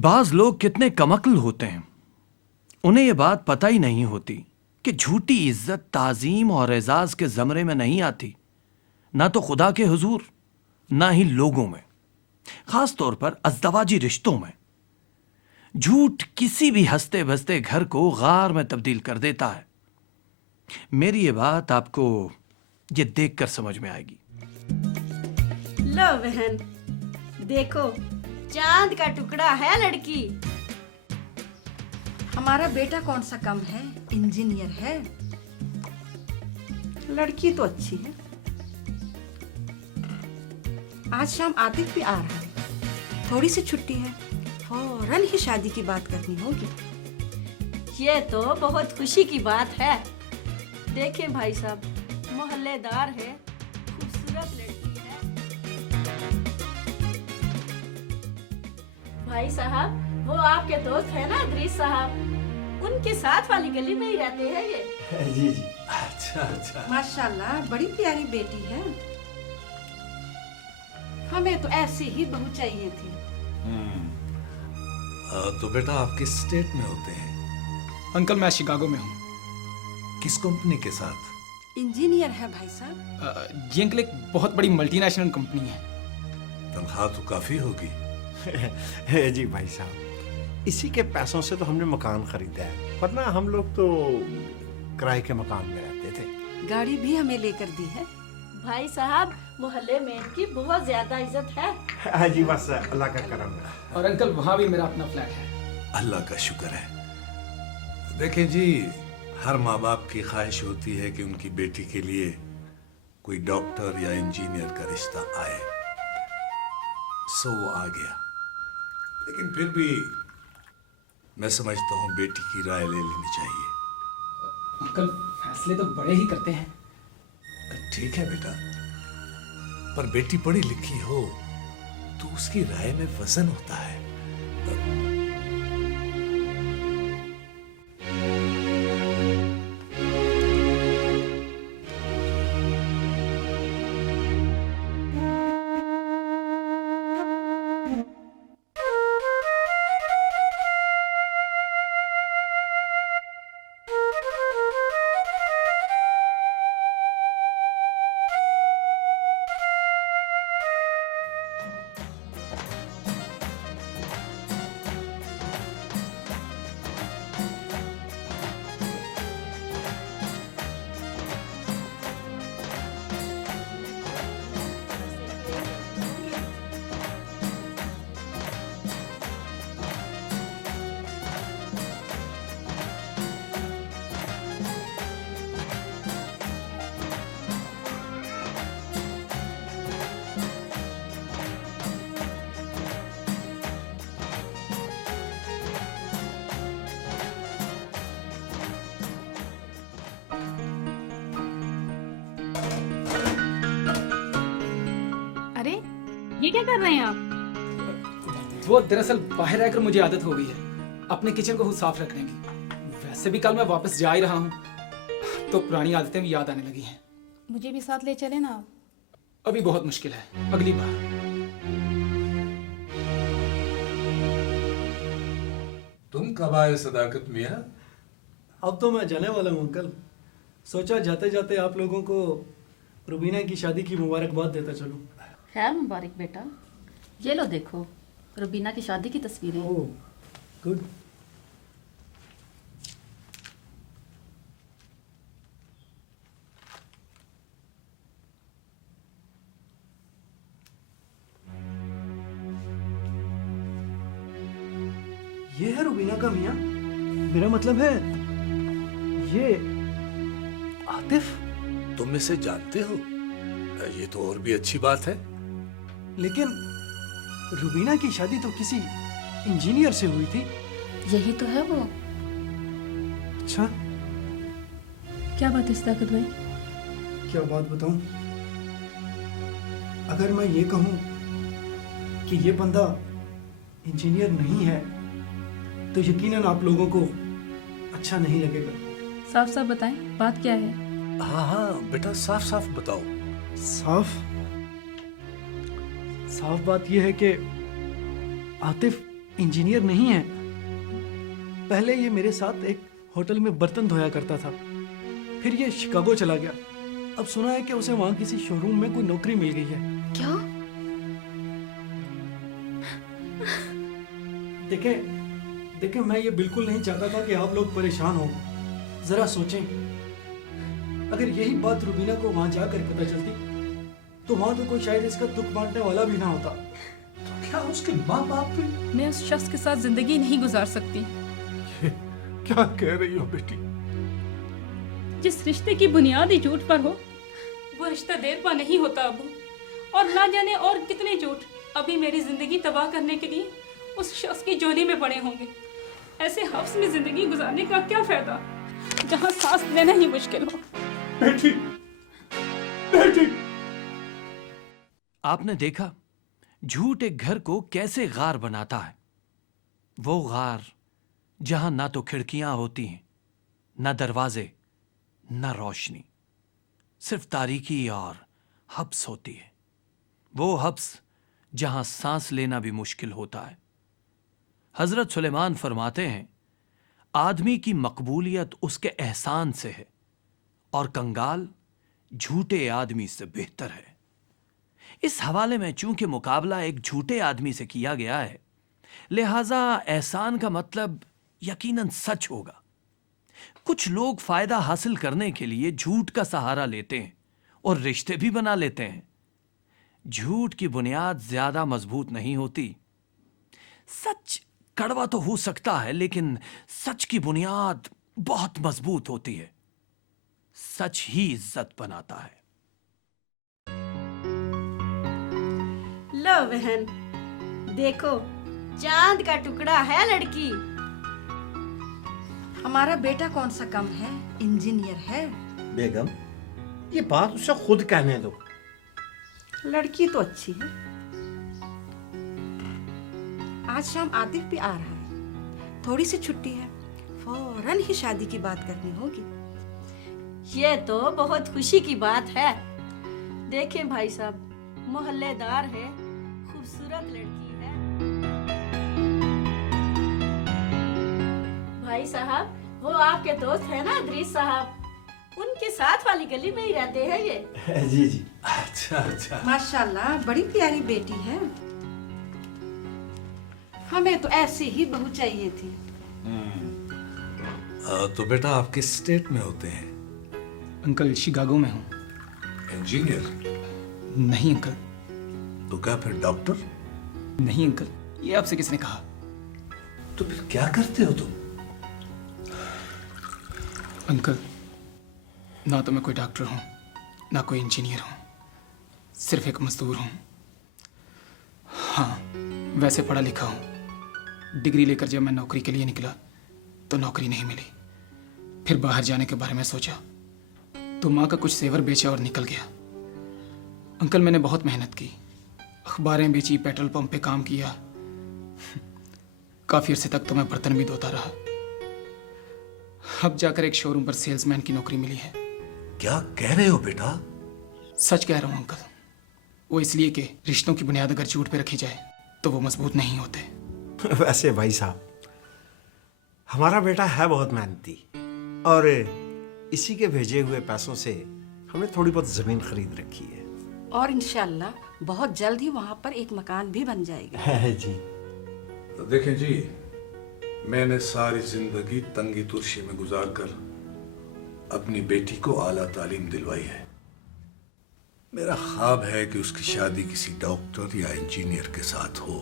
बाज लोग कितने कमअक्ल होते हैं, उन्हें यह बात पता ही नहीं होती कि झूठी इज्जत ताजीम और एजाज के जमरे में नहीं आती, ना तो खुदा के हुजूर ना ही लोगों में, खास तौर पर अज़दवाजी रिश्तों में। झूठ किसी भी हंसते बसते घर को गार में तब्दील कर देता है। मेरी ये बात आपको ये देखकर समझ में आएगी। लो बहन, देखो चांद का टुकड़ा है लड़की। हमारा बेटा कौन सा कम है, इंजीनियर है। लड़की तो अच्छी है। आज शाम आतिफ भी आ रहा है, थोड़ी सी छुट्टी है, फौरन ही शादी की बात करनी होगी। ये तो बहुत खुशी की बात है। देखे भाई साहब, मोहल्लेदार है, खूबसूरत लड़की है। भाई साहब, वो आपके दोस्त है ना इदरीस साहब, उनके साथ वाली गली में ही रहते हैं ये। जी जी। अच्छा अच्छा। माशाल्लाह, बड़ी प्यारी बेटी है। हमें तो ऐसी ही बहू चाहिए थी। तो बेटा आप किस स्टेट में होते हैं? अंकल मैं शिकागो में हूँ। किस कंपनी के साथ? इंजीनियर है भाई साहब। जी अंकल, एक बहुत बड़ी मल्टीनेशनल कंपनी है। तनख्वाह तो काफी होगी। जी भाई साहब, इसी के पैसों से तो हमने मकान खरीदा है, वरना हम लोग तो किराए के मकान में रहते थे। गाड़ी भी हमें लेकर दी है। भाई साहब, मोहल्ले में इनकी बहुत ज्यादा इज्जत है। हाँ जी, बस अल्लाह का करम है। और अंकल वहाँ भी मेरा अपना फ्लैट है। अल्लाह का शुक्र है। देखें जी, हर माँ बाप की ख्वाहिश होती है कि उनकी बेटी के लिए कोई डॉक्टर या इंजीनियर का रिश्ता आए। सो वो आ गया, लेकिन फिर भी मैं समझता हूँ बेटी की राय ले लेनी चाहिए। अंकल फैसले तो बड़े ही करते हैं। ठीक है बेटा, पर बेटी पढ़ी लिखी हो तो उसकी राय में वजन होता है। अरे ये क्या कर रहे हैं आप? वो दरअसल बाहर रहकर मुझे आदत हो गई है अपने किचन को खुद साफ रखने की। वैसे भी कल मैं वापस जा ही रहा हूँ, तो पुरानी आदतें भी याद आने लगी हैं। मुझे भी साथ ले चले ना आप। अभी बहुत मुश्किल है, अगली बार। तुम कब आए सदाकत मियाँ? अब तो मैं जाने वाला हूँ अंकल। सोचा जाते जाते आप लोगों को रुबीना की शादी की मुबारकबाद देता चलूं। खैर मुबारक बेटा। ये लो देखो, रुबीना की शादी की तस्वीरें। Oh good. ये है रुबीना का मियाँ? मेरा मतलब है ये आतिफ। तुम इसे जानते हो? ये तो और भी अच्छी बात है। लेकिन रुबीना की शादी तो किसी इंजीनियर से हुई थी। यही तो है वो। अच्छा, क्या बात है सदाकत भाई? क्या बात बताऊं? अगर मैं ये कहूं कि ये बंदा इंजीनियर नहीं है तो यकीनन आप लोगों को अच्छा नहीं लगेगा। साफ साफ बताएं, बात क्या है? हाँ हाँ बेटा, साफ साफ बताओ। साफ बात यह है कि आतिफ इंजीनियर नहीं है। पहले ये मेरे साथ एक होटल में बर्तन धोया करता था, फिर ये शिकागो चला गया। अब सुना है कि उसे वहां किसी शोरूम में कोई नौकरी मिल गई है। क्या? देखें मैं ये बिल्कुल नहीं चाहता था कि आप लोग परेशान हो। जरा सोचें, अगर यही बात रुबीना को वहां जाकर पता चलती तो वहां तो कोई शायद इसका दुख बांटने वाला भी ना होता। तो क्या उसके माँ बाप भी? मैं उस शख्स के साथ जिंदगी नहीं गुजार सकती क्या कह रही हो बेटी? जिस रिश्ते की बुनियाद ही झूठ पर हो, वो रिश्ता देर पा नहीं होता अबू। और ना जाने और कितने झूठ अभी मेरी जिंदगी तबाह करने के लिए उस शख्स की झोली में पड़े होंगे। ऐसे हफ्स में जिंदगी गुजारने का क्या फायदा जहां सांस लेना ही मुश्किल हो। बेटी, बेटी। आपने देखा झूठ एक घर को कैसे गार बनाता है। वो गार जहां ना तो खिड़कियां होती हैं, ना दरवाजे, ना रोशनी, सिर्फ तारीकी और हब्स होती है। वो हब्स जहां सांस लेना भी मुश्किल होता है। हजरत सुलेमान फरमाते हैं, आदमी की मकबूलियत उसके एहसान से है और कंगाल झूठे आदमी से बेहतर है। इस हवाले में चूंकि मुकाबला एक झूठे आदमी से किया गया है, लिहाजा एहसान का मतलब यकीनन सच होगा। कुछ लोग फायदा हासिल करने के लिए झूठ का सहारा लेते हैं और रिश्ते भी बना लेते हैं। झूठ की बुनियाद ज्यादा मजबूत नहीं होती। सच कड़वा तो हो सकता है, लेकिन सच की बुनियाद बहुत मजबूत होती है। सच ही इज्जत बनाता है। लो बहन, देखो चांद का टुकड़ा है लड़की। हमारा बेटा कौन सा कम है, इंजीनियर है। बेगम, ये बात उसे खुद कहने दो। लड़की तो अच्छी है। आज शाम आतिफ भी आ रहा है, थोड़ी सी छुट्टी है, फौरन ही शादी की बात करनी होगी। ये तो बहुत खुशी की बात है। देखें भाई साहब, मोहल्लेदार है, खूबसूरत लड़की है। भाई साहब, वो आपके दोस्त है ना इदरीस साहब, उनके साथ वाली गली में ही रहते हैं ये। जी जी। अच्छा। माशाल्लाह, बड़ी प्यारी बेटी है। हमें तो ऐसी ही बहू चाहिए थी। तो बेटा आप किस स्टेट में होते हैं? अंकल शिकागो में हूँ। इंजीनियर? नहीं अंकल। तो क्या फिर डॉक्टर? नहीं अंकल, ये आपसे किसने कहा? तो फिर क्या करते हो तुम? अंकल, ना तो मैं कोई डॉक्टर हूँ, ना कोई इंजीनियर हूँ, सिर्फ एक मजदूर हूँ। हाँ, वैसे पढ़ा लिखा हूँ। डिग्री लेकर जब मैं नौकरी के लिए निकला तो नौकरी नहीं मिली। फिर बाहर जाने के बारे में सोचा तो माँ का कुछ सेवर बेचा और निकल गया। अंकल, मैंने बहुत मेहनत की, अखबारें बेची, पेट्रोल पंप पे काम किया। काफी अरसे तक तो मैं बर्तन भी धोता रहा। अब जाकर एक शोरूम पर सेल्समैन की नौकरी मिली है। क्या कह रहे हो बेटा? सच कह रहा हूँ अंकल। वो इसलिए कि रिश्तों की बुनियाद अगर झूठ पे रखी जाए तो वो मजबूत नहीं होते। वैसे भाई साहब, हमारा बेटा है बहुत मेहनती और इसी के भेजे हुए पैसों से हमने थोड़ी बहुत जमीन खरीद रखी है। और इंशाल्लाह बहुत जल्द ही वहाँ पर एक मकान भी बन जाएगा। है जी। तो देखें जी, मैंने सारी जिंदगी तंगी तुर्शी में गुजारकर अपनी बेटी को आला तालीम दिलवाई है। मेरा ख्वाब है कि उसकी शादी किसी डॉक्टर या इंजीनियर के साथ हो,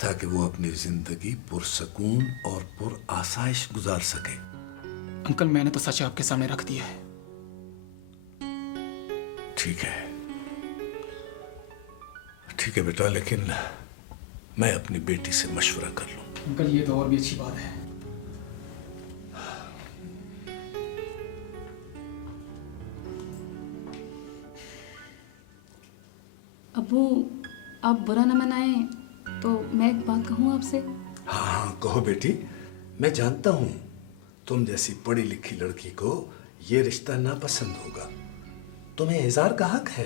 ताकि वो अपनी जिंदगी पुरसकून और पुर आसाइश गुजार सके। अंकल, मैंने तो सच आपके सामने रख दिया है। ठीक है बेटा, लेकिन मैं अपनी बेटी से मशवरा कर लूं। अंकल, ये तो और भी अच्छी बात है। अबू, आप बुरा न मनाए तो मैं एक बात कहूँ आपसे। हाँ कहो बेटी। मैं जानता हूं तुम जैसी पढ़ी लिखी लड़की को ये रिश्ता नापसंद होगा। तुम्हें इज़हार का हक है।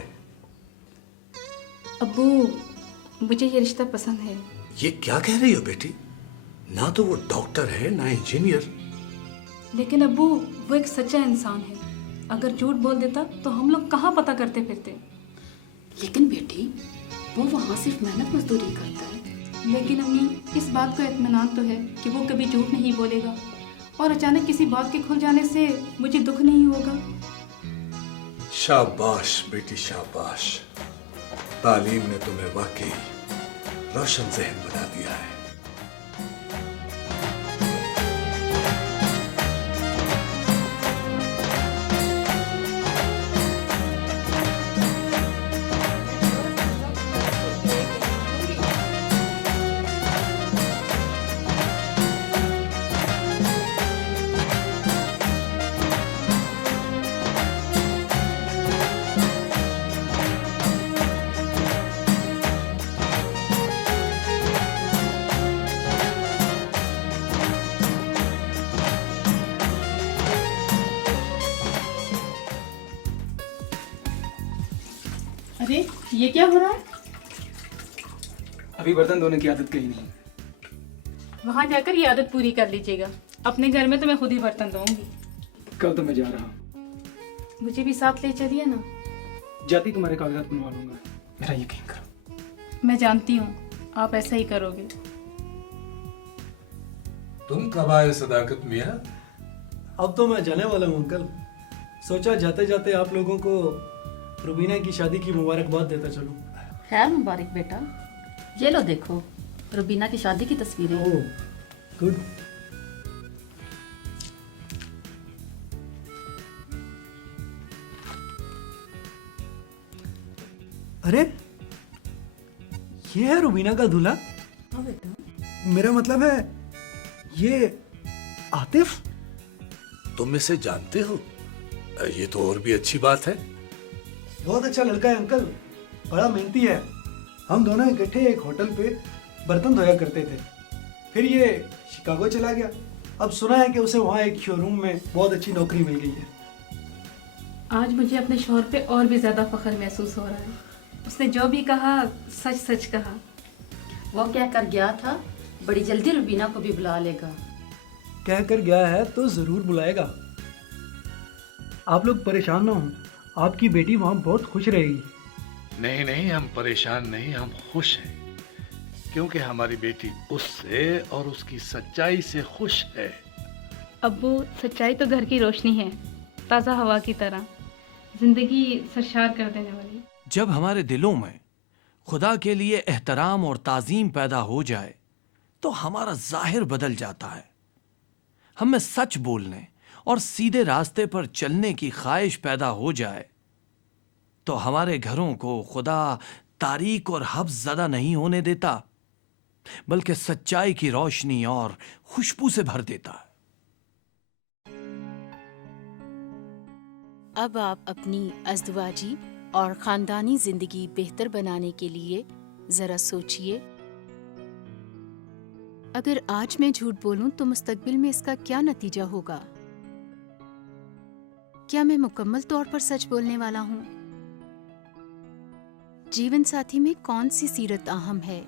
अबू, मुझे ये रिश्ता पसंद है। ये क्या कह रही हो बेटी? ना तो वो डॉक्टर है ना इंजीनियर। लेकिन अब्बू, वो एक सच्चा इंसान है। अगर झूठ बोल देता तो हम लोग कहाँ पता करते फिरते। लेकिन बेटी, वो वहाँ सिर्फ मेहनत मजदूरी करता है। लेकिन अम्मी, इस बात का इत्मीनान तो है कि वो कभी झूठ नहीं बोलेगा, और अचानक किसी बात के खुल जाने से मुझे दुख नहीं होगा। शाबाश बेटी शाबाश, तालीम ने तुम्हें वाकई रोशन ज़हन बना दिया है। अरे, ये क्या हो रहा है? अभी बर्तन धोने की आदत कहीं नहीं। वहाँ जाकर ये आदत पूरी कर लीजिएगा। अपने घर में तो मैं खुद ही बर्तन धोऊंगी। कल तो मैं जा रहा हूँ। मुझे भी साथ ले चलिए ना। जाती तुम्हारे कागजात बनवा लूंगा, मेरा यकीन करो। मैं जानती हूँ आप ऐसा ही करोगे। तुम कब आए सदाकत मियाँ? अब तो मैं जाने वाला हूँ अंकल। सोचा जाते जाते आप लोगों को रुबीना की शादी की मुबारकबाद देता चलूं। खैर मुबारक बेटा। ये लो देखो, रुबीना की शादी की तस्वीरें। Oh good. अरे ये है रुबीना का दूल्हा? हाँ बेटा। मेरा मतलब है ये आतिफ। तुम इसे जानते हो? ये तो और भी अच्छी बात है। बहुत अच्छा लड़का है अंकल, बड़ा मेहनती है। हम दोनों इकट्ठे एक होटल पे बर्तन धोया करते थे। फिर ये शिकागो चला गया। अब सुना है कि उसे वहाँ एक शोरूम में बहुत अच्छी नौकरी मिल गई है। आज मुझे अपने शौहर पे और भी ज्यादा फख्र महसूस हो रहा है। उसने जो भी कहा सच सच कहा। वो क्या कर गया था, बड़ी जल्दी रुबीना को भी बुला लेगा। कह कर गया है तो जरूर बुलाएगा। आप लोग परेशान ना हो, आपकी बेटी वहाँ बहुत खुश रहेगी। नहीं नहीं, हम परेशान नहीं, हम खुश हैं, क्योंकि हमारी बेटी उससे और उसकी सच्चाई से खुश है। अब्बू, सच्चाई तो घर की रोशनी है, ताज़ा हवा की तरह, जिंदगी सरशार कर देने वाली। जब हमारे दिलों में खुदा के लिए एहतराम और ताज़ीम पैदा हो जाए तो हमारा जाहिर बदल जाता है। हम में सच बोलने और सीधे रास्ते पर चलने की ख्वाहिश पैदा हो जाए तो हमारे घरों को खुदा तारीक और हब्स ज़दा नहीं होने देता, बल्कि सच्चाई की रोशनी और खुशबू से भर देता है। अब आप अपनी अज़दवाजी और ख़ानदानी ज़िंदगी बेहतर बनाने के लिए ज़रा सोचिए, अगर आज मैं झूठ बोलूं तो मुस्तकबिल में इसका क्या नतीजा होगा? क्या मैं मुकम्मल तौर पर सच बोलने वाला हूं? जीवन साथी में कौन सी सीरत अहम है?